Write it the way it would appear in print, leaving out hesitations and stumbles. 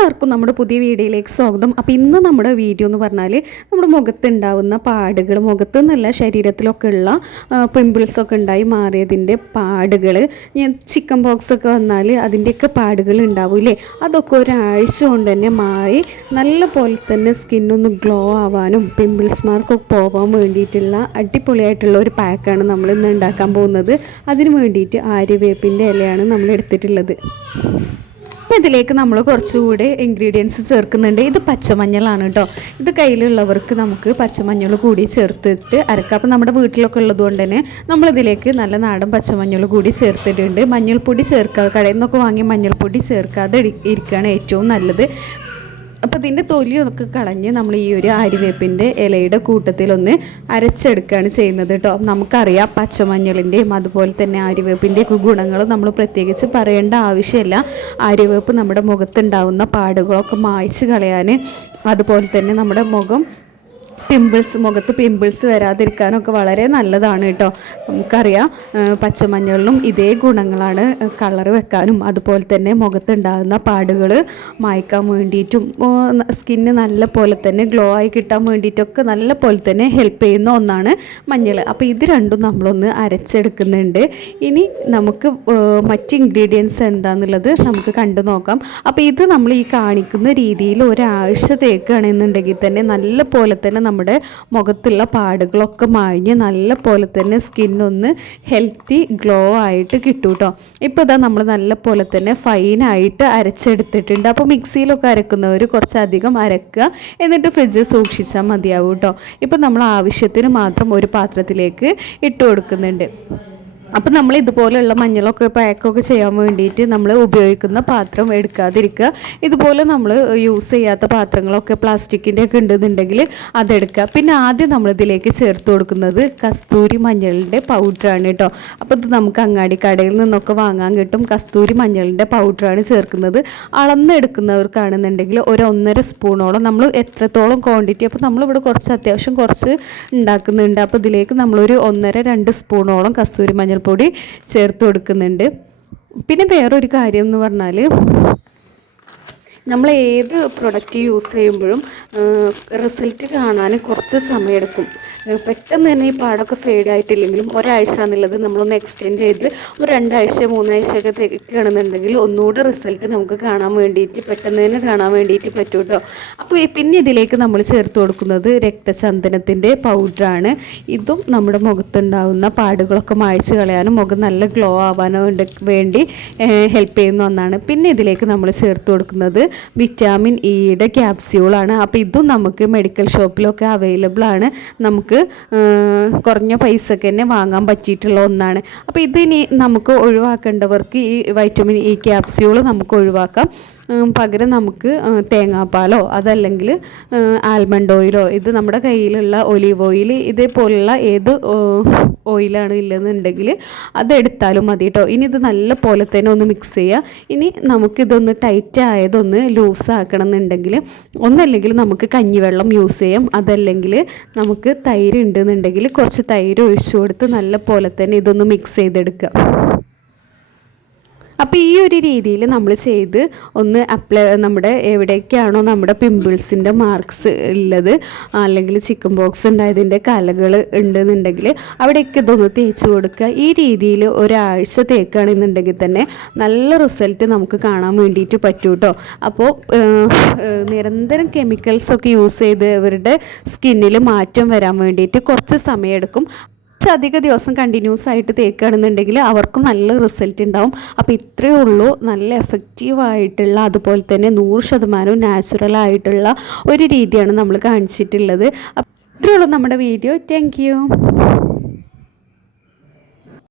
എല്ലാവർക്കും നമ്മുടെ പുതിയ വീഡിയോയിലേക്ക് സ്വാഗതം. അപ്പോൾ ഇന്ന് നമ്മുടെ വീഡിയോ എന്ന് പറഞ്ഞാൽ നമ്മുടെ മുഖത്തുണ്ടാവുന്ന പാടുകൾ, മുഖത്തെന്നല്ല ശരീരത്തിലൊക്കെ ഉള്ള പിമ്പിൾസൊക്കെ ഉണ്ടായി മാറിയതിൻ്റെ പാടുകൾ, ചിക്കൻ ബോക്സ് ഒക്കെ വന്നാൽ അതിൻ്റെയൊക്കെ പാടുകൾ ഉണ്ടാവില്ലേ, അതൊക്കെ ഒരാഴ്ച കൊണ്ട് തന്നെ മാറി നല്ല പോലെ തന്നെ സ്കിന്നൊന്ന് ഗ്ലോ ആവാനും പിമ്പിൾസ് മാർക്കൊക്കെ പോകാൻ വേണ്ടിയിട്ടുള്ള അടിപൊളിയായിട്ടുള്ള ഒരു പാക്കാണ് നമ്മൾ ഇന്ന് ഉണ്ടാക്കാൻ പോകുന്നത്. അതിന് വേണ്ടിയിട്ട് ആര്യവേപ്പിൻ്റെ ഇലയാണ് നമ്മൾ എടുത്തിട്ടുള്ളത്. ഇതിലേക്ക് നമ്മൾ കുറച്ചുകൂടി ഇൻഗ്രീഡിയൻസ് ചേർക്കുന്നുണ്ട്. ഇത് പച്ചമഞ്ഞളാണ് കേട്ടോ. ഇത് കയ്യിലുള്ളവർക്ക് നമുക്ക് പച്ചമഞ്ഞൾ കൂടി ചേർത്തിട്ട് അരക്കാം. അപ്പോൾ നമ്മുടെ വീട്ടിലൊക്കെ ഉള്ളതുകൊണ്ട് തന്നെ നമ്മളിതിലേക്ക് നല്ല നാടൻ പച്ചമഞ്ഞൾ കൂടി ചേർത്തിട്ടുണ്ട്. മഞ്ഞൾപ്പൊടി ചേർക്കാതെ, കടയിൽ നിന്നൊക്കെ വാങ്ങിയ മഞ്ഞൾപ്പൊടി ചേർക്കാതെ ഇരിക്കുകയാണ് ഏറ്റവും നല്ലത്. അപ്പോൾ ഇതിൻ്റെ തൊലിയൊക്കെ കളഞ്ഞ് നമ്മൾ ഈ ഒരു ആര്യവേപ്പിൻ്റെ ഇലയുടെ കൂട്ടത്തിലൊന്ന് അരച്ചെടുക്കുകയാണ് ചെയ്യുന്നത് കേട്ടോ. നമുക്കറിയാം പച്ചമഞ്ഞളിൻ്റെയും അതുപോലെ തന്നെ ആര്യവേപ്പിൻ്റെയൊക്കെ ഗുണങ്ങൾ നമ്മൾ പ്രത്യേകിച്ച് പറയേണ്ട ആവശ്യമില്ല. ആര്യവേപ്പ് നമ്മുടെ മുഖത്തുണ്ടാവുന്ന പാടുകളൊക്കെ മായ്ച്ച് കളയാൻ, അതുപോലെ തന്നെ നമ്മുടെ മുഖത്ത് പിമ്പിൾസ് വരാതിരിക്കാനൊക്കെ വളരെ നല്ലതാണ് കേട്ടോ. നമുക്കറിയാം പച്ചമഞ്ഞളിലും ഇതേ ഗുണങ്ങളാണ്. കളർ വെക്കാനും അതുപോലെ തന്നെ മുഖത്തുണ്ടാകുന്ന പാടുകൾ മായ്ക്കാൻ വേണ്ടിയിട്ടും സ്കിന്ന് നല്ല പോലെ തന്നെ ഗ്ലോ ആയി കിട്ടാൻ വേണ്ടിയിട്ടൊക്കെ നല്ല പോലെ തന്നെ ഹെൽപ്പ് ചെയ്യുന്ന ഒന്നാണ് മഞ്ഞൾ. അപ്പോൾ ഇത് രണ്ടും നമ്മളൊന്ന് അരച്ചെടുക്കുന്നുണ്ട്. ഇനി നമുക്ക് മറ്റ് ഇൻഗ്രീഡിയൻസ് എന്താണെന്നുള്ളത് നമുക്ക് കണ്ടു നോക്കാം. അപ്പോൾ ഇത് നമ്മൾ ഈ കാണിക്കുന്ന രീതിയിൽ ഒരാഴ്ച തേക്കുകയാണെന്നുണ്ടെങ്കിൽ തന്നെ നല്ല പോലെ തന്നെ നമ്മുടെ മുഖത്തുള്ള പാടുകളൊക്കെ മാഞ്ഞ് നല്ല പോലെ തന്നെ സ്കിന്നൊന്ന് ഹെൽത്തി ഗ്ലോ ആയിട്ട് കിട്ടും കേട്ടോ. ഇപ്പോൾ ഇതാ നമ്മൾ നല്ല പോലെ തന്നെ ഫൈനായിട്ട് അരച്ചെടുത്തിട്ടുണ്ട്. അപ്പോൾ മിക്സിയിലൊക്കെ അരക്കുന്നവർ കുറച്ചധികം അരക്കുക, എന്നിട്ട് ഫ്രിഡ്ജിൽ സൂക്ഷിച്ചാൽ മതിയാവും കേട്ടോ. ഇപ്പോൾ നമ്മൾ ആവശ്യത്തിന് മാത്രം ഒരു പാത്രത്തിലേക്ക് ഇട്ട് കൊടുക്കുന്നുണ്ട്. അപ്പോൾ നമ്മൾ ഇതുപോലെയുള്ള മഞ്ഞളൊക്കെ പാക്കൊക്കെ ചെയ്യാൻ വേണ്ടിയിട്ട് നമ്മൾ ഉപയോഗിക്കുന്ന പാത്രം എടുക്കാതിരിക്കുക. ഇതുപോലെ നമ്മൾ യൂസ് ചെയ്യാത്ത പാത്രങ്ങളൊക്കെ പ്ലാസ്റ്റിക്കിൻ്റെ ഒക്കെ ഉണ്ടെന്നുണ്ടെങ്കിൽ അതെടുക്കുക. പിന്നെ ആദ്യം നമ്മളിതിലേക്ക് ചേർത്ത് കൊടുക്കുന്നത് കസ്തൂരി മഞ്ഞളിൻ്റെ പൗഡറാണ് കേട്ടോ. അപ്പോൾ ഇത് നമുക്ക് അങ്ങാടി കടയിൽ നിന്നൊക്കെ വാങ്ങാൻ കിട്ടും. കസ്തൂരി മഞ്ഞളിൻ്റെ പൗഡറാണ് ചേർക്കുന്നത്. അളന്നെടുക്കുന്നവർക്കാണെന്നുണ്ടെങ്കിൽ ഒരു 1.5 സ്പൂണോളം, നമ്മൾ എത്രത്തോളം ക്വാണ്ടിറ്റി, അപ്പോൾ നമ്മളിവിടെ അത്യാവശ്യം കുറച്ച് ഉണ്ടാക്കുന്നുണ്ട്. അപ്പോൾ ഇതിലേക്ക് നമ്മളൊരു 1.5-2 സ്പൂണോളം കസ്തൂരി മഞ്ഞൾ പൊടി ചേർത്ത് കൊടുക്കുന്നുണ്ട്. പിന്നെ വേറൊരു കാര്യം എന്ന് പറഞ്ഞാൽ, നമ്മൾ ഏത് പ്രൊഡക്റ്റ് യൂസ് ചെയ്യുമ്പോഴും റിസൾട്ട് കാണാൻ കുറച്ച് സമയമെടുക്കും. പെട്ടെന്ന് തന്നെ ഈ പാടൊക്കെ ഫെയ്ഡ് ആയിട്ടില്ലെങ്കിലും ഒരാഴ്ച എന്നുള്ളത് നമ്മളൊന്ന് എക്സ്റ്റെൻഡ് ചെയ്ത് ഒരു 2 ആഴ്ച 3 ആഴ്ചയൊക്കെ തേക്കുകയാണെന്നുണ്ടെങ്കിൽ ഒന്നുകൂടെ റിസൾട്ട് നമുക്ക് കാണാൻ വേണ്ടിയിട്ട്, പെട്ടെന്ന് തന്നെ കാണാൻ വേണ്ടിയിട്ട് പറ്റും കേട്ടോ. അപ്പോൾ പിന്നെ ഇതിലേക്ക് നമ്മൾ ചേർത്ത് കൊടുക്കുന്നത് രക്തചന്ദനത്തിൻ്റെ പൗഡറാണ്. ഇതും നമ്മുടെ മുഖത്തുണ്ടാകുന്ന പാടുകളൊക്കെ മായ്ച്ച് കളയാനും മുഖം നല്ല ഗ്ലോ ആവാനോ വേണ്ടി ഹെൽപ്പ് ചെയ്യുന്ന ഒന്നാണ്. പിന്നെ ഇതിലേക്ക് നമ്മൾ ചേർത്ത് കൊടുക്കുന്നത് വിറ്റാമിൻ ഇയുടെ ക്യാപ്സ്യൂളാണ്. അപ്പോൾ ഇതും നമുക്ക് മെഡിക്കൽ ഷോപ്പിലൊക്കെ അവൈലബിൾ ആണ്. നമുക്ക് കുറഞ്ഞ പൈസക്ക് തന്നെ വാങ്ങാൻ പറ്റിയിട്ടുള്ള ഒന്നാണ്. അപ്പോൾ ഇതിനി നമുക്ക് ഒഴിവാക്കേണ്ടവർക്ക് ഈ വൈറ്റമിൻ ഇ ക്യാപ്സ്യൂൾ നമുക്ക് ഒഴിവാക്കാം. പകരം നമുക്ക് തേങ്ങാപ്പാലോ അതല്ലെങ്കിൽ ആൽമണ്ട് ഓയിലോ, ഇത് നമ്മുടെ കയ്യിലുള്ള ഒലീവ് ഓയിൽ, ഇതേപോലുള്ള ഏത് ഓയിലാണ് ഇല്ലെന്നുണ്ടെങ്കിൽ അതെടുത്താലും മതി കേട്ടോ. ഇനി ഇത് നല്ല പോലെ തന്നെ ഒന്ന് മിക്സ് ചെയ്യുക. ഇനി നമുക്കിതൊന്ന് ടൈറ്റ് ആയതൊന്ന് ലൂസാക്കണം എന്നുണ്ടെങ്കിൽ ഒന്നല്ലെങ്കിൽ നമുക്ക് കഞ്ഞിവെള്ളം യൂസ് ചെയ്യാം, അതല്ലെങ്കിൽ നമുക്ക് തൈര് ഉണ്ടെന്നുണ്ടെങ്കിൽ കുറച്ച് തൈര് ഒഴിച്ചു കൊടുത്ത് നല്ല പോലെ തന്നെ ഇതൊന്ന് മിക്സ് ചെയ്തെടുക്കുക. അപ്പോൾ ഈ ഒരു രീതിയിൽ നമ്മൾ ചെയ്ത് ഒന്ന് നമ്മുടെ എവിടേക്കാണോ നമ്മുടെ പിമ്പിൾസിൻ്റെ മാർക്സ് ഉള്ളത്, അല്ലെങ്കിൽ ചിക്കൻ ബോക്സ് ഉണ്ടായതിൻ്റെ കലകൾ ഉണ്ടെന്നുണ്ടെങ്കിൽ അവിടെയൊക്കെ ഇതൊന്ന് തേച്ച് കൊടുക്കുക. ഈ രീതിയിൽ ഒരാഴ്ച തേക്കുകയാണെന്നുണ്ടെങ്കിൽ തന്നെ നല്ല റിസൾട്ട് നമുക്ക് കാണാൻ വേണ്ടിയിട്ട് പറ്റും കേട്ടോ. അപ്പോൾ നിരന്തരം കെമിക്കൽസൊക്കെ യൂസ് ചെയ്ത് ഇവരുടെ സ്കിന്നിൽ മാറ്റം വരാൻ വേണ്ടിയിട്ട് കുറച്ച് സമയമെടുക്കും. അധിക ദിവസം കണ്ടിന്യൂസ് ആയിട്ട് തേക്കുകയാണെന്നുണ്ടെങ്കിൽ അവർക്കും നല്ല റിസൾട്ട് ഉണ്ടാവും. അപ്പോൾ ഇത്രയേ ഉള്ളൂ, നല്ല എഫക്റ്റീവായിട്ടുള്ള അതുപോലെ തന്നെ 100% നാച്ചുറലായിട്ടുള്ള ഒരു രീതിയാണ് നമ്മൾ കാണിച്ചിട്ടുള്ളത്. ഇത്രയേ ഉള്ളൂ നമ്മുടെ വീഡിയോ. Thank you.